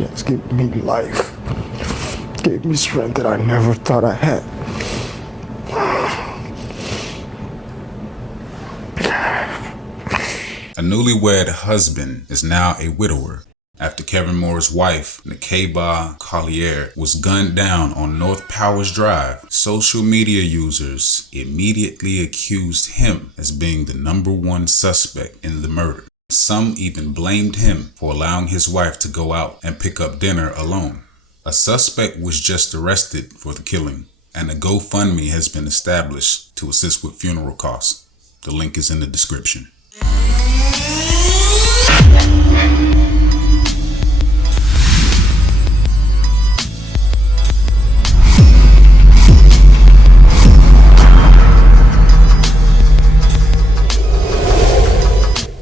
She has given me life, gave me strength that I never thought I had. A newlywed husband is now a widower after Kevin Moore's wife, Nekaybaw Collier, was gunned down on North Powers Drive. Social media users immediately accused him as being the #1 suspect in the murder. Some even blamed him for allowing his wife to go out and pick up dinner alone. A suspect was just arrested for the killing, and a GoFundMe has been established to assist with funeral costs. The link is in the description.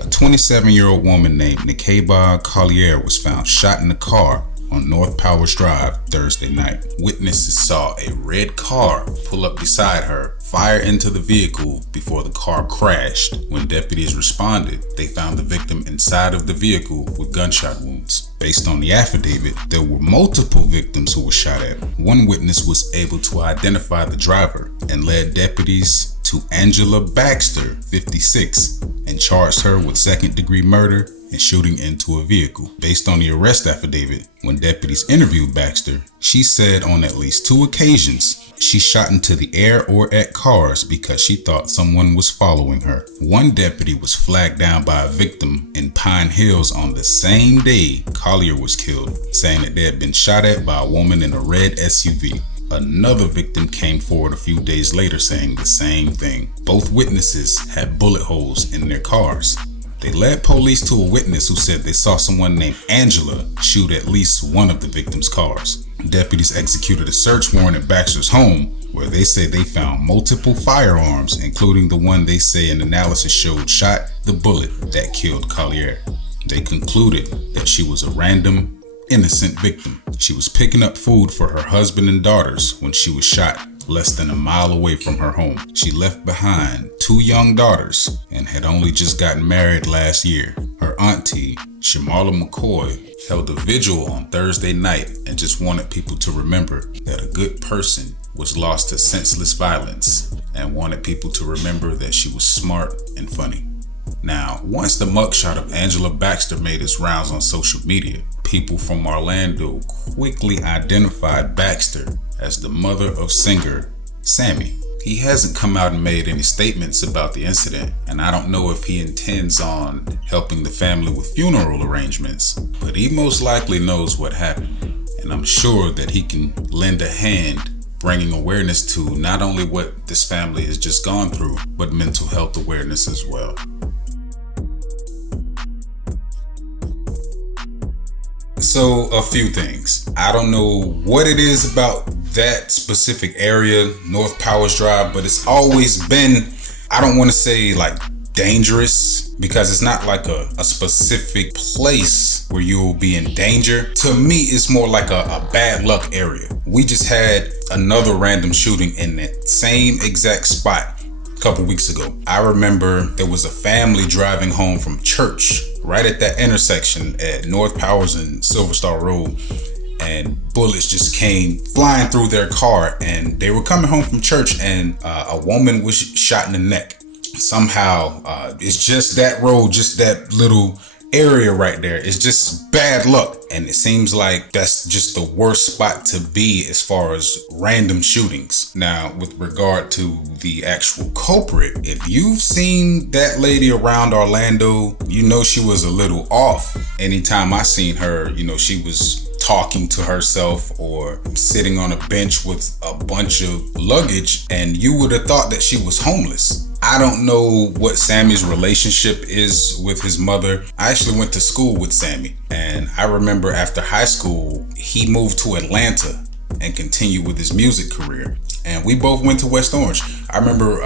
A 27-year-old woman named Nekaybaw Collier was found shot in a car on North Powers Drive Thursday night. Witnesses saw a red car pull up beside her, fire into the vehicle before the car crashed. When deputies responded, they found the victim inside of the vehicle with gunshot wounds. Based on the affidavit, there were multiple victims who were shot at. One witness was able to identify the driver and led deputies to Angela Baxter, 56, and charged her with second-degree murder and shooting into a vehicle. Based on the arrest affidavit, when deputies interviewed Baxter, she said on at least 2 occasions she shot into the air or at cars because she thought someone was following her. One deputy was flagged down by a victim in Pine Hills on the same day Collier was killed, saying that they had been shot at by a woman in a red SUV. Another victim came forward a few days later saying the same thing. Both witnesses had bullet holes in their cars. They led police to a witness who said they saw someone named Angela shoot at least one of the victim's cars. Deputies executed a search warrant at Baxter's home, where they said they found multiple firearms, including the one they say an analysis showed shot the bullet that killed Collier. They concluded that she was a random, innocent victim. She was picking up food for her husband and daughters when she was shot less than a mile away from her home. She left behind 2 young daughters and had only just gotten married last year. Her auntie, Shamala McCoy, held a vigil on Thursday night and just wanted people to remember that a good person was lost to senseless violence, and wanted people to remember that she was smart and funny. Now, once the mugshot of Angela Baxter made its rounds on social media, people from Orlando quickly identified Baxter as the mother of singer Sammie. He hasn't come out and made any statements about the incident, and I don't know if he intends on helping the family with funeral arrangements, but he most likely knows what happened, and I'm sure that he can lend a hand bringing awareness to not only what this family has just gone through, but mental health awareness as well. So a few things. I don't know what it is about that specific area, North Powers Drive, but it's always been, I don't want to say like dangerous, because it's not like a specific place where you'll be in danger. To me, it's more like a bad luck area. We just had another random shooting in that same exact spot a couple weeks ago. I remember there was a family driving home from church right at that intersection at North Powers and Silver Star Road, and bullets just came flying through their car, and they were coming home from church, and a woman was shot in the neck. Somehow, it's just that road, just that little area right there. It's just bad luck, and it seems like that's just the worst spot to be as far as random shootings. Now, with regard to the actual culprit, if you've seen that lady around Orlando, you know she was a little off. Anytime I seen her, you know, she was talking to herself or sitting on a bench with a bunch of luggage, and you would have thought that she was homeless. I don't know what Sammie's relationship is with his mother. I actually went to school with Sammie, and I remember after high school, he moved to Atlanta and continued with his music career. And we both went to West Orange. I remember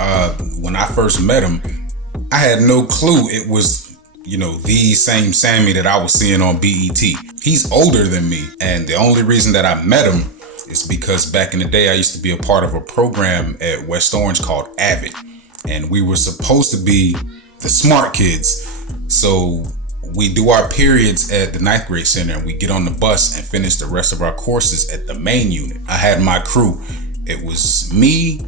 when I first met him, I had no clue it was, you know, the same Sammie that I was seeing on BET. He's older than me, and the only reason that I met him is because back in the day, I used to be a part of a program at West Orange called Avid, and we were supposed to be the smart kids. So we do our periods at the 9th grade center and we get on the bus and finish the rest of our courses at the main unit. I had my crew. It was me,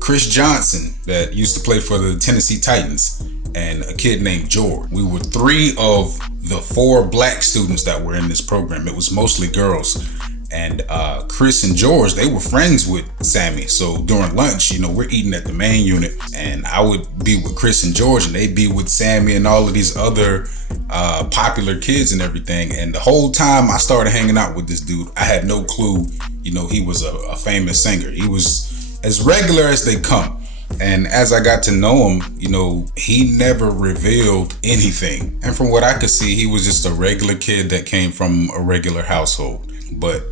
Chris Johnson, that used to play for the Tennessee Titans, and a kid named George. We were 3 of the 4 black students that were in this program. It was mostly girls. And Chris and George, they were friends with Sammie. So during lunch, we're eating at the main unit, and I would be with Chris and George, and they'd be with Sammie and all of these other popular kids and everything. And the whole time I started hanging out with this dude, I had no clue, he was a famous singer. He was as regular as they come. And as I got to know him, he never revealed anything. And from what I could see, he was just a regular kid that came from a regular household. But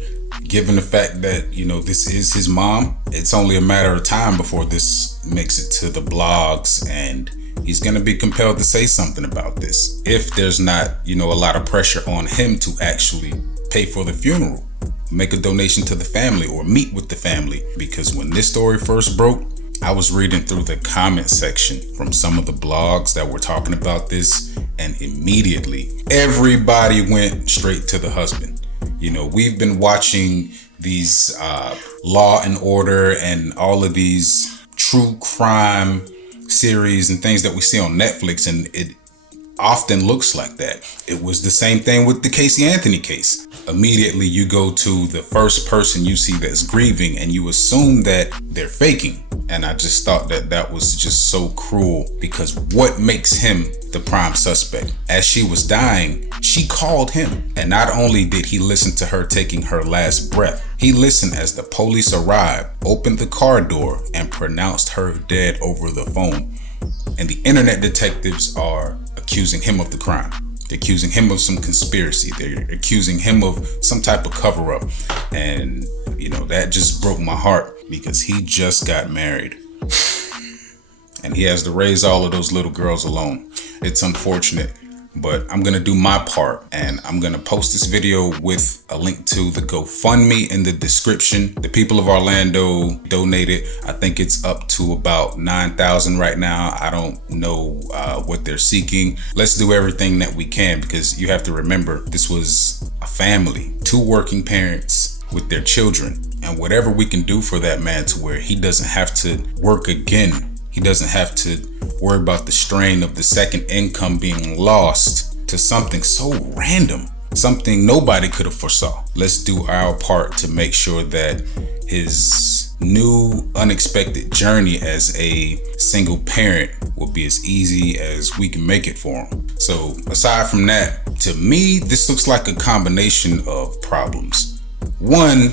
given the fact that, this is his mom, it's only a matter of time before this makes it to the blogs, and he's going to be compelled to say something about this. If there's not, a lot of pressure on him to actually pay for the funeral, make a donation to the family, or meet with the family. Because when this story first broke, I was reading through the comment section from some of the blogs that were talking about this, and immediately everybody went straight to the husband. We've been watching these Law and Order and all of these true crime series and things that we see on Netflix, and it often looks like that. It was the same thing with the Casey Anthony case. Immediately you go to the first person you see that's grieving and you assume that they're faking. And I just thought that that was just so cruel, because what makes him the prime suspect? As she was dying, she called him. And not only did he listen to her taking her last breath, he listened as the police arrived, opened the car door, and pronounced her dead over the phone. And the internet detectives are accusing him of the crime. They're accusing him of some conspiracy. They're accusing him of some type of cover-up. And, that just broke my heart, because he just got married. And he has to raise all of those little girls alone. It's unfortunate, but I'm going to do my part, and I'm going to post this video with a link to the GoFundMe in the description. The people of Orlando donated. I think it's up to about 9,000 right now. I don't know what they're seeking. Let's do everything that we can, because you have to remember, this was a family, 2 working parents with their children, and whatever we can do for that man to where he doesn't have to work again. He doesn't have to worry about the strain of the second income being lost to something so random, something nobody could have foresaw. Let's do our part to make sure that his new unexpected journey as a single parent will be as easy as we can make it for him. So aside from that, to me, this looks like a combination of problems. 1,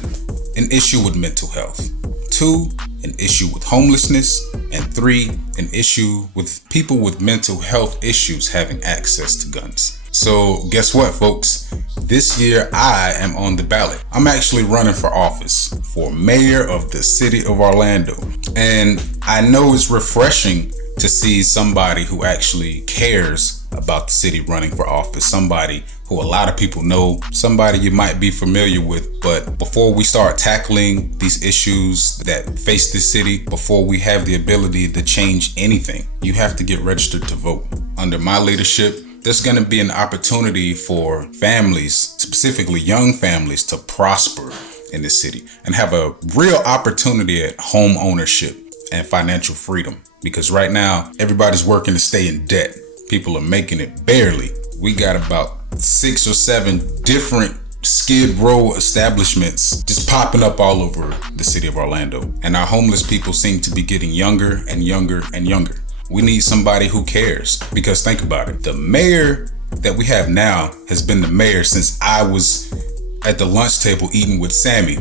an issue with mental health. 2, an issue with homelessness. And 3, an issue with people with mental health issues having access to guns. So guess what, folks? This year I am on the ballot. I'm actually running for office for mayor of the city of Orlando. And I know it's refreshing to see somebody who actually cares about the city running for office, somebody who a lot of people know, somebody you might be familiar with. But before we start tackling these issues that face this city, before we have the ability to change anything, you have to get registered to vote. Under my leadership, there's going to be an opportunity for families, specifically young families, to prosper in this city and have a real opportunity at home ownership and financial freedom. Because right now, everybody's working to stay in debt. People are making it barely. We got about 6 or 7 different Skid Row establishments just popping up all over the city of Orlando. And our homeless people seem to be getting younger and younger and younger. We need somebody who cares, because think about it. The mayor that we have now has been the mayor since I was at the lunch table eating with Sammie.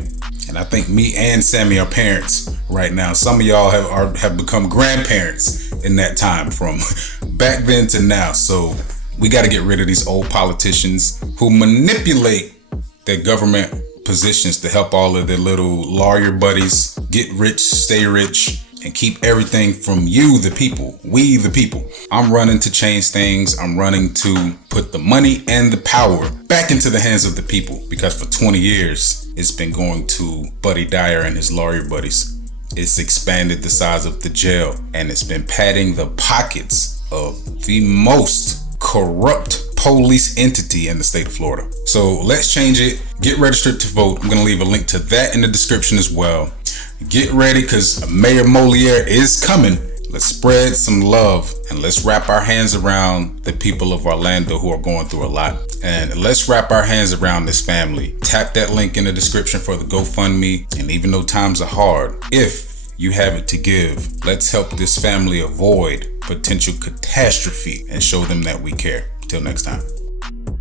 And I think me and Sammie are parents right now. Some of y'all have become grandparents in that time, from back then to now. So we got to get rid of these old politicians who manipulate their government positions to help all of their little lawyer buddies get rich, stay rich, and keep everything from you, the people, we the people. I'm running to change things. I'm running to put the money and the power back into the hands of the people, because for 20 years, it's been going to Buddy Dyer and his lawyer buddies. It's expanded the size of the jail, and it's been padding the pockets of the most corrupt police entity in the state of Florida. So let's change it. Get registered to vote. I'm going to leave a link to that in the description as well. Get ready, because Mayor Collier is coming. Let's spread some love and let's wrap our hands around the people of Orlando who are going through a lot. And let's wrap our hands around this family. Tap that link in the description for the GoFundMe. And even though times are hard, if you have it to give, let's help this family avoid potential catastrophe and show them that we care. Till next time.